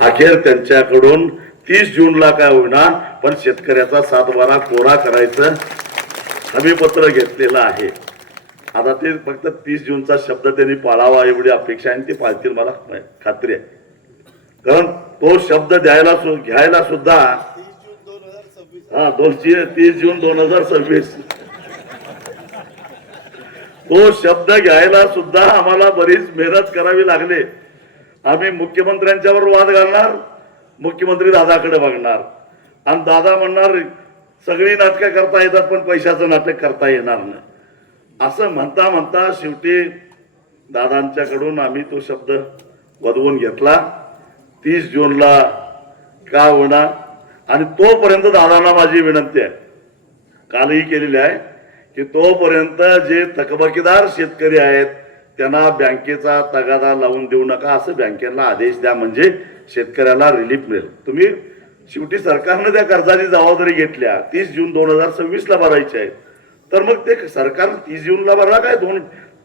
अखेर त्यांच्याकडून तीस जूनला काय होईना पण शेतकऱ्याचा सातबारा कोरा करायचं हमीपत्र घेतलेलं आहे. आता ते फक्त तीस जूनचा शब्द त्यांनी पाळावा एवढी अपेक्षा आहे ते पाळतील मला खात्री आहे. कारण तो शब्द द्यायला सु- घ्यायला सुद्धा हा दोनशे तीस जून दोन हजार सव्वीस. तो शब्द घ्यायला सुद्धा आम्हाला बरीच मेहनत करावी लागली. आम्ही मुख्यमंत्र्यांच्यावर वाद घालणार मुख्यमंत्री दादाकडे बघणार. आणि दादा म्हणणार सगळी नाटकं करता येतात पण पैशाचं नाटक करता येणार नाही. असं म्हणता म्हणता शेवटी दादांच्याकडून आम्ही तो शब्द वधवून घेतला. तीस जूनला का होणार आणि तोपर्यंत दादांना माझी विनंती आहे कालही केलेली आहे की तोपर्यंत जे थकबाकीदार शेतकरी आहेत त्यांना बँकेचा तगादा लावून देऊ नका असं बँकेला आदेश द्या म्हणजे शेतकऱ्याला रिलीफ मिळेल. तुम्ही शेवटी सरकारनं त्या कर्जाची जबाबदारी घेतल्या. तीस जून दोन हजार सव्वीस ला भरायची आहे. तर मग ते सरकार तीस जूनला भरा काय? दोन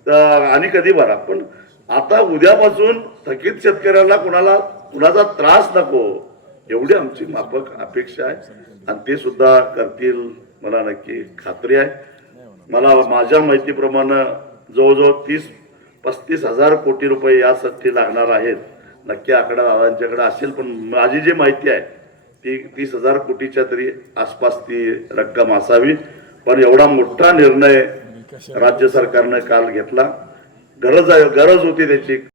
आणि कधी भरा? पण आता उद्यापासून थकीत शेतकऱ्याला कुणाला कुणाचा त्रास नको. एवढी आमची माफक अपेक्षा आहे. आणि ते सुद्धा करतील मला नक्की खात्री आहे. मला माझ्या माहितीप्रमाणे जवळजवळ तीस पस्तीस हजार कोटी रुपये यासाठी लागणार आहेत. नक्की आकडा दादांच्याकडे असेल पण माझी जी माहिती आहे ती तीस हजार कोटीच्या तरी आसपास ती रक्कम असावी. पण एवढा मोठा निर्णय राज्य सरकारनं काल घेतला. गरज आहे गरज होती त्याची.